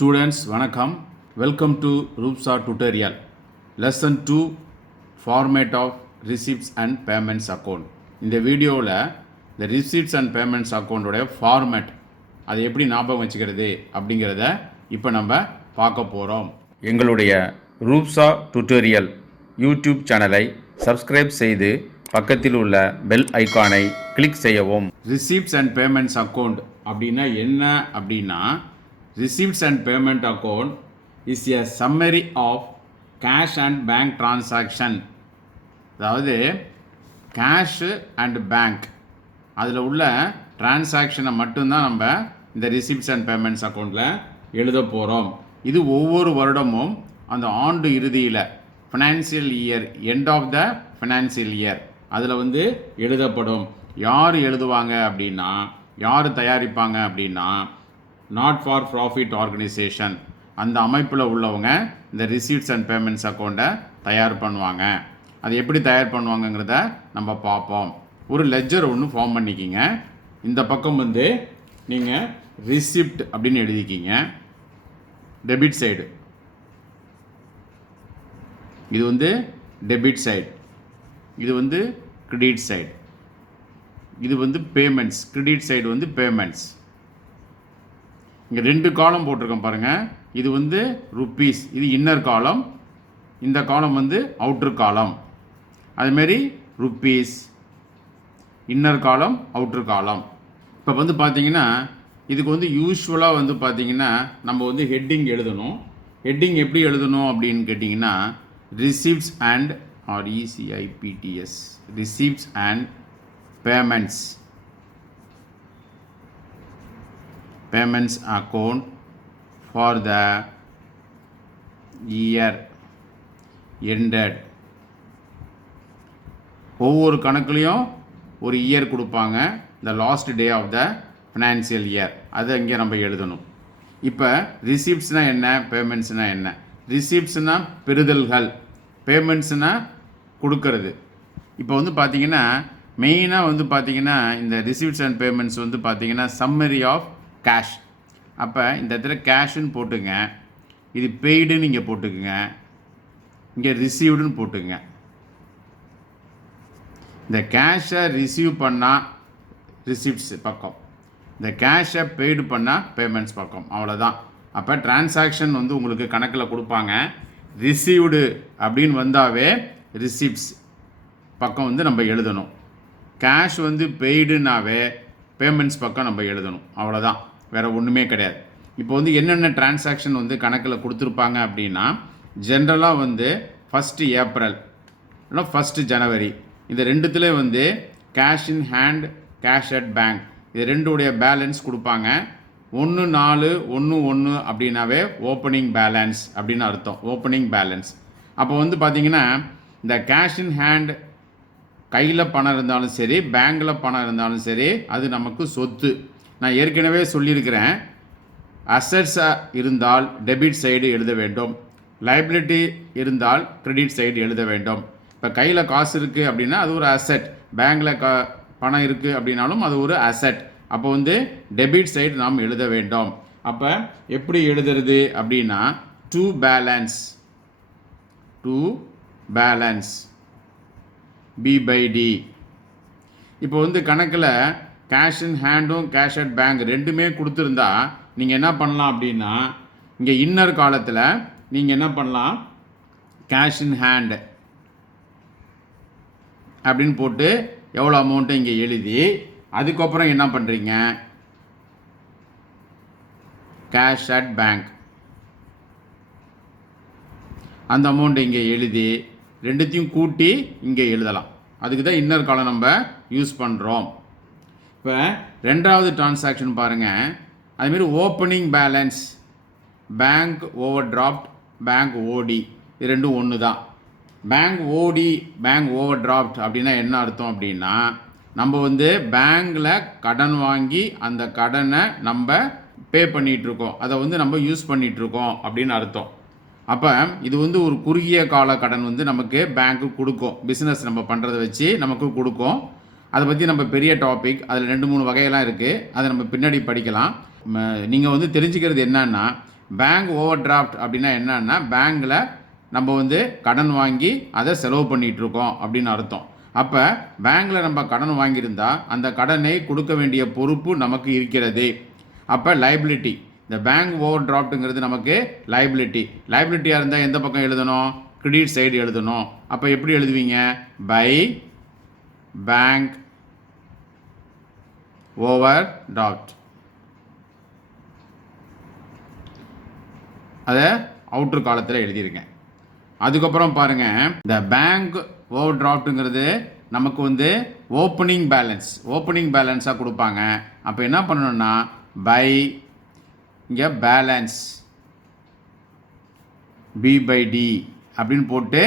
Students, வணக்கம். Welcome to Roopsa tutorial. Lesson 2 Format of Receipts and Payments Account. இந்த வீடியோவில் இந்த Receipts and Payments Account உடைய format அதை எப்படி ஞாபகம் வச்சுக்கிறது அப்படிங்கிறத இப்போ நம்ம பார்க்க போகிறோம். எங்களுடைய ரூப்சா டுட்டோரியல் யூடியூப் சேனலை சப்ஸ்கிரைப் செய்து பக்கத்தில் உள்ள பெல் ஐக்கானை கிளிக் செய்யவும். Receipts and Payments Account அப்படின்னா என்ன அப்படின்னா Receipts and Payment Account is a summary of cash and bank transaction. அதாவது கேஷ் அண்ட் பேங்க் அதில் உள்ள டிரான்சாக்ஷனை மட்டும்தான் நம்ம இந்த ரிசிப்ட்ஸ் அண்ட் பேமெண்ட்ஸ் அக்கௌண்ட்டில் எழுத போகிறோம். இது ஒவ்வொரு வருடமும் அந்த ஆண்டு இறுதியில் financial year end of the financial year அதில் எழுதப்படும். யார் எழுதுவாங்க அப்படின்னா, யார் தயாரிப்பாங்க அப்படின்னா, நாட் ஃபார் ப்ராஃபிட் ஆர்கனைசேஷன் அந்த அமைப்பில் உள்ளவங்க இந்த ரிசீப்ட்ஸ் அண்ட் பேமெண்ட்ஸ் அக்கௌண்ட்டை தயார் பண்ணுவாங்க. அது எப்படி தயார் பண்ணுவாங்கங்கிறத நம்ம பார்ப்போம். ஒரு லெட்ஜர் ஒன்று ஃபார்ம் பண்ணிக்கிங்க. இந்த பக்கம் நீங்கள் ரிசிப்ட் அப்படின்னு எழுதிக்கிங்க. டெபிட் சைடு இது டெபிட் சைடு, இது கிரெடிட் சைடு, இது பேமெண்ட்ஸ். Credit side payments. இங்கே 2 காலம் போட்டிருக்கோம் பாருங்கள். இது ருப்பீஸ், இது இன்னர் காலம், இந்த காலம் அவுட்ரு காலம். அதுமாரி ருப்பீஸ் இன்னர் காலம், அவுட்ரு காலம். இப்போ பார்த்தீங்கன்னா இதுக்கு யூஸ்வலாக பார்த்தீங்கன்னா நம்ம ஹெட்டிங் எழுதணும். ஹெட்டிங் எப்படி எழுதணும் அப்படின்னு கேட்டிங்கன்னா, receipts and RECIPTS receipts and payments account for the year ended. ஒவ்வொரு கணக்குலையும் ஒரு இயர் கொடுப்பாங்க, the last day of the financial year. அதை இங்கே நம்ம எழுதணும். இப்போ ரிசிப்ட்ஸ்னால் என்ன, பேமெண்ட்ஸ்னால் என்ன? ரிசிப்ட்ஸ்னால் பெறுதல்கள், பேமெண்ட்ஸ்னால் கொடுக்கறது. இப்போ பார்த்தீங்கன்னா மெயினாக பார்த்தீங்கன்னா இந்த ரிசிப்ட்ஸ் அண்ட் பேமெண்ட்ஸ் பார்த்தீங்கன்னா சம்மரி ஆஃப் கேஷ். அப்போ இந்த இடத்துல கேஷுன்னு போட்டுங்க, இது பெய்டுன்னு இங்கே போட்டுக்குங்க, இங்கே ரிசீவ்டுன்னு போட்டுங்க. இந்த கேஷை ரிசீவ் பண்ணால் ரிசிப்ட்ஸ் பக்கம், இந்த கேஷை பெய்டு பண்ணால் பேமெண்ட்ஸ் பக்கம். அவ்வளோதான். அப்போ டிரான்சாக்ஷன் உங்களுக்கு கணக்கில் கொடுப்பாங்க. ரிசீவ்டு அப்படின்னு வந்தாவே ரிசிப்ட்ஸ் பக்கம் நம்ம எழுதணும். கேஷ் பெய்டுனாவே பேமெண்ட்ஸ் பக்கம் நம்ம எழுதணும். அவ்வளோதான், வேறு ஒன்றுமே கிடையாது. இப்போ என்னென்ன டிரான்சாக்ஷன் கணக்கில் கொடுத்துருப்பாங்க அப்படின்னா, ஜென்ரலாக 1 ஏப்ரல் இல்லை 1 ஜனவரி இந்த ரெண்டுத்துலேயே cash in hand, cash at bank இது ரெண்டுடைய பேலன்ஸ் கொடுப்பாங்க. 1/4/1/1 அப்படின்னாவே ஓப்பனிங் பேலன்ஸ் அப்படின்னு அர்த்தம். Opening balance. அப்போ பார்த்தீங்கன்னா இந்த கேஷ் இன் ஹேண்ட் கையில் பணம் இருந்தாலும் சரி, பேங்கில் பணம் இருந்தாலும் சரி, அது நமக்கு சொத்து. நான் ஏற்கனவே சொல்லியிருக்கிறேன், அசட்ஸாக இருந்தால் டெபிட் சைடு எழுத வேண்டும், லைபிலிட்டி இருந்தால் கிரெடிட் சைடு எழுத வேண்டும். இப்போ கையில் காசு இருக்குது அப்படின்னா அது ஒரு அசட், பேங்கில் பணம் இருக்குது அப்படின்னாலும் அது ஒரு அசட். அப்போ டெபிட் சைடு நாம் எழுத வேண்டும். அப்போ எப்படி எழுதுறது அப்படின்னா, டு பேலன்ஸ் B/D. இப்போ கணக்கில் கேஷ் இன் ஹேண்டும் கேஷ் அட் பேங்க் ரெண்டுமே கொடுத்துருந்தா நீங்கள் என்ன பண்ணலாம் அப்படின்னா, இங்கே இன்னர் காலத்தில் நீங்கள் என்ன பண்ணலாம், கேஷ் இன் ஹேண்ட் அப்படின்னு போட்டு எவ்வளோ அமௌண்ட்டை இங்கே எழுதி, அதுக்கப்புறம் என்ன பண்ணுறீங்க, கேஷ் அட் பேங்க் அந்த அமௌண்ட்டை இங்கே எழுதி ரெண்டுத்தையும் கூட்டி இங்கே எழுதலாம். அதுக்கு தான் இன்னர் காலம் நம்ம யூஸ் பண்ணுறோம். இப்போ ரெண்டாவது டிரான்சாக்ஷன் பாருங்கள். அதுமாரி opening balance, bank over draft, bank ஓடி இது ரெண்டும் ஒன்று தான். பேங்க் ஓடி, பேங்க் ஓவர் டிராஃப்ட் அப்படின்னா என்ன அர்த்தம் அப்படின்னா, நம்ம பேங்கில் கடன் வாங்கி அந்த கடனை நம்ம பே பண்ணிகிட்ருக்கோம், அதை நம்ம யூஸ் பண்ணிகிட்ருக்கோம் அப்படின்னு அர்த்தம். அப்போ இது ஒரு குறுகிய கால கடன் நமக்கு பேங்க்கு கொடுக்கும். பிஸ்னஸ் நம்ம பண்ணுறதை வச்சு நமக்கு கொடுக்கும். அதை பற்றி நம்ம பெரிய டாபிக், அதில் 2-3 வகையெல்லாம் இருக்குது, அதை நம்ம பின்னாடி படிக்கலாம். நீங்கள் தெரிஞ்சுக்கிறது என்னன்னா, பேங்க் ஓவர் டிராஃப்ட் அப்படின்னா என்னன்னா பேங்க்கில் நம்ம வந்து கடன் வாங்கி அதை செலவு பண்ணிகிட்ருக்கோம் அப்படின்னு அர்த்தம். அப்போ பேங்க்கில் நம்ம கடன் வாங்கியிருந்தா அந்த கடனை கொடுக்க வேண்டிய பொறுப்பு நமக்கு இருக்கிறது. அப்போ லைபிலிட்டி, இந்த பேங்க் ஓவர் டிராஃப்ட்டுங்கிறது நமக்கு லைபிலிட்டியாக இருந்தால் எந்த பக்கம் எழுதணும்? கிரெடிட் சைடு எழுதணும். அப்போ எப்படி எழுதுவீங்க? By bank overdraft. அதை அவுட்ரு காலத்தில் எழுதிருங்க. அதுக்கப்புறம் பாருங்கள், இந்த பேங்க் ஓவர் டிராஃப்ட்டுங்கிறது நமக்கு வந்து ஓப்பனிங் பேலன்ஸாக கொடுப்பாங்க. அப்போ என்ன பண்ணணும்னா பை இங்கே பேலன்ஸ் B/D அப்படின்னு போட்டு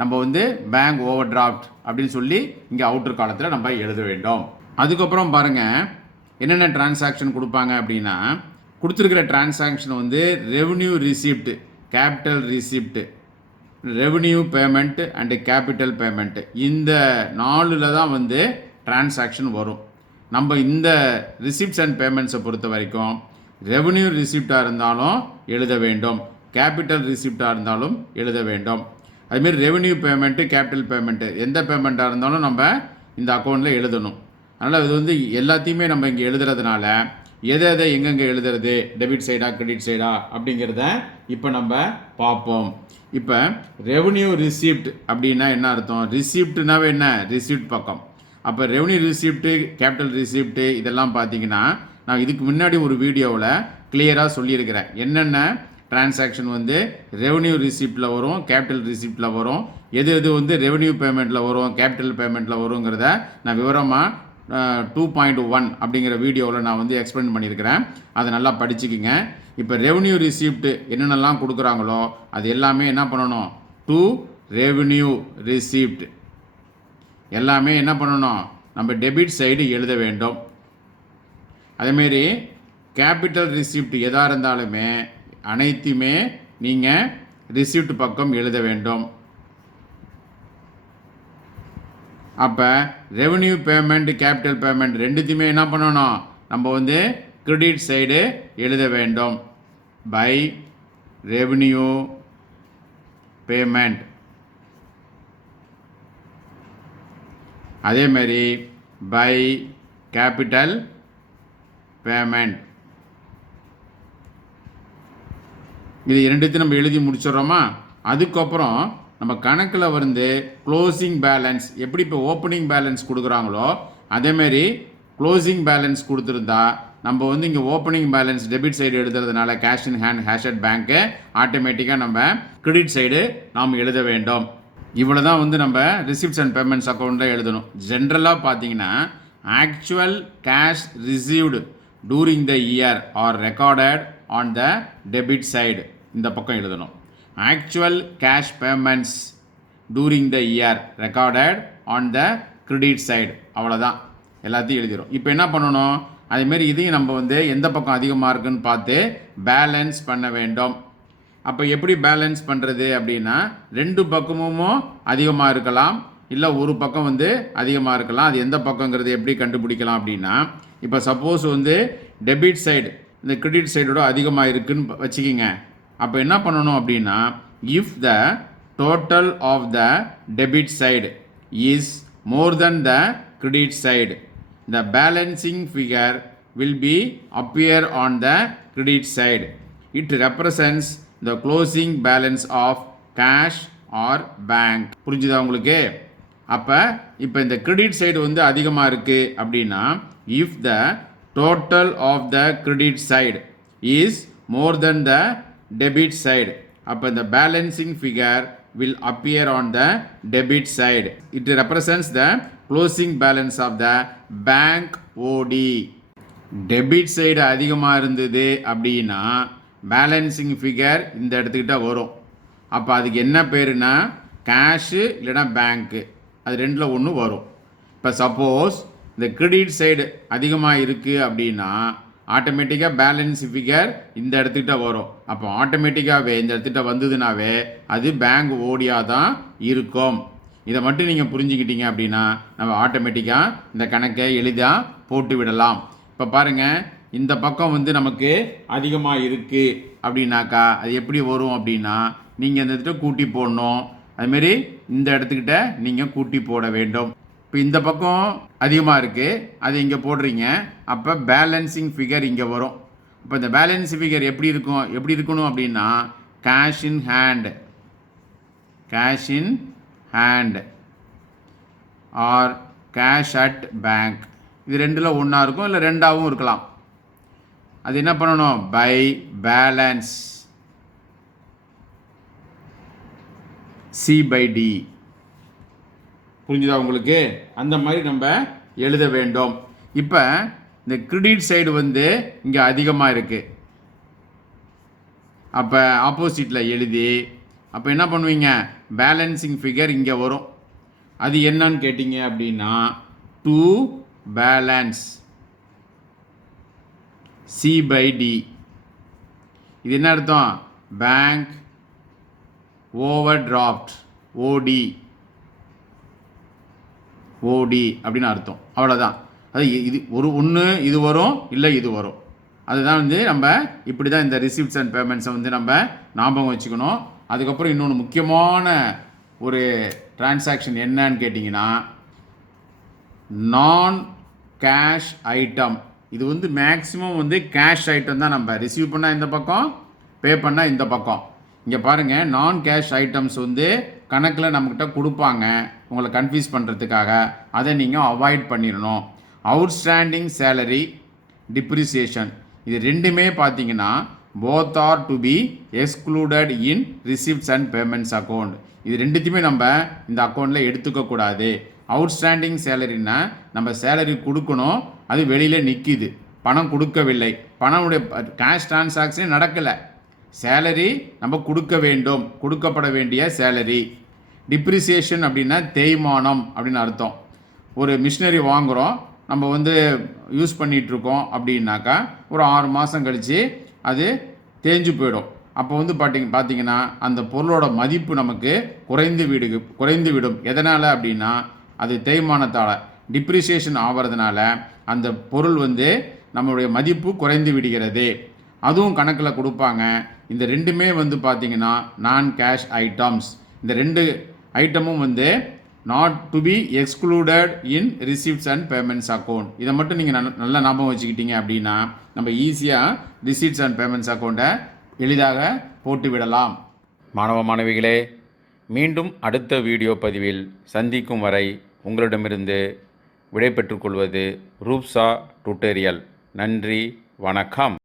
நம்ம வந்து பேங்க் ஓவர் டிராஃப்ட் அப்படின்னு சொல்லி இங்கே அவுட்ரு காலத்தில் நம்ம எழுத வேண்டும். அதுக்கப்புறம் பாருங்கள் என்னென்ன டிரான்சாக்ஷன் கொடுப்பாங்க அப்படின்னா, கொடுத்துருக்கிற டிரான்சாக்ஷன் வந்து revenue receipt, capital receipt, revenue payment and capital payment, இந்த 4ல் தான் வந்து டிரான்சாக்ஷன் வரும். நம்ம இந்த ரிசிப்ட்ஸ் அண்ட் பேமெண்ட்ஸை பொறுத்த வரைக்கும் ரெவன்யூ ரிசிப்டாக இருந்தாலும் எழுத வேண்டும், கேபிட்டல் ரிசிப்டாக இருந்தாலும் எழுத வேண்டும். அதுமாரி ரெவன்யூ பேமெண்ட்டு, கேபிட்டல் பேமெண்ட்டு எந்த பேமெண்ட்டாக இருந்தாலும் நம்ம இந்த அக்கௌண்ட்டில் எழுதணும். அதனால் இது வந்து எல்லாத்தையுமே நம்ம இங்கே எழுதுறதுனால எதை எங்கெங்கே எழுதுறது, டெபிட் சைடா கிரெடிட் சைடா அப்படிங்கிறத இப்போ நம்ம பார்ப்போம். இப்போ ரெவன்யூ ரிசிப்ட் அப்படின்னா என்ன அர்த்தம்? ரிசிப்ட்னாவே என்ன? ரிசிப்ட் பக்கம். அப்போ ரெவன்யூ ரிசிப்ட்டு, கேபிட்டல் ரிசிப்ட்டு இதெல்லாம் பார்த்தீங்கன்னா நான் இதுக்கு முன்னாடி ஒரு வீடியோவில் கிளியராக சொல்லியிருக்கிறேன். என்னென்ன டிரான்சாக்ஷன் வந்து ரெவன்யூ ரிசிப்டில் வரும், கேபிட்டல் ரிசிப்டில் வரும், எது வந்து ரெவன்யூ பேமெண்ட்டில் வரும், கேபிட்டல் பேமெண்ட்டில் வருங்கிறத நான் விவரமாக 2.1 அப்படிங்கிற வீடியோவில் நான் வந்து எக்ஸ்பிளைன் பண்ணியிருக்கிறேன். அதை நல்லா படிச்சுக்கிங்க. இப்போ ரெவன்யூ ரிசிப்ட் என்னென்னலாம் கொடுக்குறாங்களோ அது எல்லாமே என்ன பண்ணணும்? டு ரெவன்யூ ரிசிப்ட் எல்லாமே என்ன பண்ணணும்? நம்ம டெபிட் சைடு எழுத வேண்டும். அதேமாரி கேபிட்டல் ரிசிப்ட் எதாக இருந்தாலுமே அனைத்துமே நீங்கள் ரிசிப்ட் பக்கம் எழுத வேண்டும். அப்போ ரெவன்யூ பேமெண்ட், கேபிட்டல் பேமெண்ட் ரெண்டுத்தையுமே என்ன பண்ணணும்? நம்ம வந்து கிரெடிட் சைடு எழுத வேண்டும். பை ரெவன்யூ பேமெண்ட், அதேமாரி பை கேபிட்டல் பேமெண்ட். இது ரெண்டுத்தையும் நம்ம எழுதி முடிச்சிடுறோமா? அதுக்கப்புறம் நம்ம கணக்கில் வந்து க்ளோசிங் பேலன்ஸ் எப்படி இப்போ ஓப்பனிங் பேலன்ஸ் கொடுக்குறாங்களோ அதேமாரி க்ளோசிங் பேலன்ஸ் கொடுத்துருந்தா நம்ம வந்து இங்கே ஓப்பனிங் பேலன்ஸ் டெபிட் சைடு எழுதுறதுனால கேஷ் இன் ஹேண்ட் ஹேஷட் பேங்க்கு ஆட்டோமேட்டிக்காக நம்ம கிரெடிட் சைடு நாம் எழுத வேண்டும். இவ்வளோ தான் வந்து நம்ம ரிசிப்ட்ஸ் அண்ட் பேமெண்ட்ஸ் அக்கௌண்ட்டில் எழுதணும். ஜென்ரலாக பார்த்தீங்கன்னா actual cash received during the year R recorded on the debit side இந்த பக்கம் எழுதணும். Actual cash payments during the year recorded on the credit side. அவ்வளோதான், எல்லாத்தையும் எழுதிடும். இப்போ என்ன பண்ணணும்? அதேமாரி இதையும் நம்ம வந்து எந்த பக்கம் அதிகமாக இருக்குன்னு பார்த்து பேலன்ஸ் பண்ண வேண்டும். அப்போ எப்படி பேலன்ஸ் பண்ணுறது அப்படின்னா, 2 பக்கமும் அதிகமாக இருக்கலாம், இல்லை ஒரு பக்கம் வந்து அதிகமாக இருக்கலாம். அது எந்த பக்கங்கிறது எப்படி கண்டுபிடிக்கலாம் அப்படின்னா, இப்போ சப்போஸ் வந்து டெபிட் சைடு இந்த கிரெடிட் சைடோட அதிகமாக இருக்குன்னு வச்சுக்கிங்க. அப்போ என்ன பண்ணணும் அப்படின்னா, if the total of the debit side is more then the credit side, the balancing figure will be appear on the credit side. It represents the closing balance of cash or bank. புரிஞ்சுதா உங்களுக்கு? அப்போ இப்போ இந்த credit side வந்து அதிகமாக இருக்குது அப்படின்னா, if the total of the credit side is more than the debit side, அப்போ இந்த balancing figure will appear on the debit side. It represents the closing balance of the bank OD. Debit side அதிகமாக இருந்தது அப்படின்னா balancing figure இந்த இடத்துக்கிட்ட வரும். அப்போ அதுக்கு என்ன பேருனா கேஷு இல்லைனா பேங்க்கு, அது ரெண்டில் ஒன்று வரும். இப்போ சப்போஸ் இந்த கிரெடிட் சைடு அதிகமாக இருக்குது அப்படின்னா ஆட்டோமேட்டிக்காக பேலன்ஸ் ஃபிகர் இந்த இடத்துக்கிட்ட வரும். அப்போ ஆட்டோமேட்டிக்காகவே இந்த இடத்துக்கிட்ட வந்ததுனாவே அது பேங்க் ஓடியாக தான் இருக்கும். இதை மட்டும் நீங்கள் புரிஞ்சுக்கிட்டீங்க அப்படின்னா நம்ம ஆட்டோமேட்டிக்காக இந்த கணக்கை எளிதாக போட்டு விடலாம். இப்போ பாருங்கள், இந்த பக்கம் வந்து நமக்கு அதிகமாக இருக்குது அப்படின்னாக்கா அது எப்படி வரும் அப்படின்னா நீங்கள் இந்த இடத்துல கூட்டி போடணும். அதுமாரி இந்த இடத்துக்கிட்ட நீங்கள் கூட்டி போட வேண்டும். இப்போ இந்த பக்கம் அதிகமாக இருக்குது, அது இங்கே போடுறீங்க. அப்போ பேலன்சிங் ஃபிகர் இங்கே வரும். இப்போ இந்த பேலன்ஸ் ஃபிகர் எப்படி இருக்கணும் அப்படின்னா cash in hand R cash at bank. இது ரெண்டில் ஒன்றா இருக்கும், இல்லை ரெண்டாகவும் இருக்கலாம். அது என்ன பண்ணணும்? By balance C/D. புரிஞ்சுதா உங்களுக்கு? அந்த மாதிரி நம்ம எழுத வேண்டும். இப்போ இந்த கிரெடிட் சைடு வந்து இங்கே அதிகமாக இருக்குது. அப்போ ஆப்போசிட்டில் எழுதி அப்போ என்ன பண்ணுவீங்க? பேலன்சிங் ஃபிகர் இங்கே வரும். அது என்னன்னு கேட்டிங்க அப்படின்னா டு பேலன்ஸ் C/D. இது என்ன அர்த்தம்? பேங்க் ஓவர் டிராஃப்ட் OD அப்படின்னு அர்த்தம். அவ்வளோதான். அது இது ஒன்று இது வரும், இல்லை இது வரும். அதுதான் வந்து நம்ம இப்படி தான் இந்த ரிசிப்ட்ஸ் அண்ட் பேமெண்ட்ஸை வந்து நம்ம ஞாபகம் வச்சுக்கணும். அதுக்கப்புறம் இன்னொன்று முக்கியமான ஒரு டிரான்சாக்ஷன் என்னன்னு கேட்டிங்கன்னா நான் கேஷ் ஐட்டம். இது வந்து மேக்ஸிமம் வந்து கேஷ் ஐட்டம் தான். நம்ம ரிசீவ் பண்ணால் இந்த பக்கம், பே பண்ணால் இந்த பக்கம். இங்கே பாருங்கள், நான் கேஷ் ஐட்டம்ஸ் வந்து கணக்கில் நம்மக்கிட்ட கொடுப்பாங்க உங்களை கன்ஃபியூஸ் பண்ணுறதுக்காக. அதை நீங்கள் அவாய்ட் பண்ணிடணும். அவுட்ஸ்டாண்டிங் சேலரி, டிப்ரிசியேஷன், இது ரெண்டுமே பார்த்தீங்கன்னா both are to be excluded in receipts and payments account. இது ரெண்டுத்தையுமே நம்ம இந்த அக்கௌண்ட்டில் எடுத்துக்கக்கூடாது. அவுட்ஸ்டாண்டிங் சேலரின்னா நம்ம சேலரி கொடுக்கணும், அது வெளியில் நிற்கிது, பணம் கொடுக்கவில்லை, பணமுடைய கேஷ் டிரான்சாக்ஷன் நடக்கலை, சேலரி நம்ம கொடுக்க வேண்டும், கொடுக்கப்பட வேண்டிய சேலரி. டிப்ரிசியேஷன் அப்படின்னா தேய்மானம் அப்படின்னு அர்த்தம். ஒரு மிஷினரி வாங்குகிறோம், நம்ம வந்து யூஸ் பண்ணிகிட்ருக்கோம் அப்படின்னாக்கா ஒரு 6 மாதம் கழித்து அது தேஞ்சு போயிடும். அப்போ வந்து பார்த்தீங்கன்னா அந்த பொருளோட மதிப்பு நமக்கு குறைந்து விடும். எதனால் அப்படின்னா அது தேய்மானத்தால், டிப்ரிசியேஷன் ஆகிறதுனால அந்த பொருள் வந்து நம்மளுடைய மதிப்பு குறைந்து விடுகிறது. அதுவும் கணக்கில் கொடுப்பாங்க. இந்த ரெண்டுமே வந்து பார்த்திங்கன்னா நான் கேஷ் ஐட்டம்ஸ். இந்த ரெண்டு ஐட்டமும் வந்து not to be excluded in receipts and payments account. இதை மட்டும் நீங்கள் நல்லா ஞாபகம் வச்சுக்கிட்டீங்க அப்படின்னா நம்ம ஈஸியாக ரிசிப்ட்ஸ் அண்ட் பேமெண்ட்ஸ் அக்கௌண்ட்டை எளிதாக போட்டு விடலாம். மாணவ மாணவிகளே, மீண்டும் அடுத்த வீடியோ பதிவில் சந்திக்கும் வரை உங்களிடமிருந்து விடை பெற்றுக்கொள்வது ரூப்சா டுட்டோரியல். நன்றி, வணக்கம்.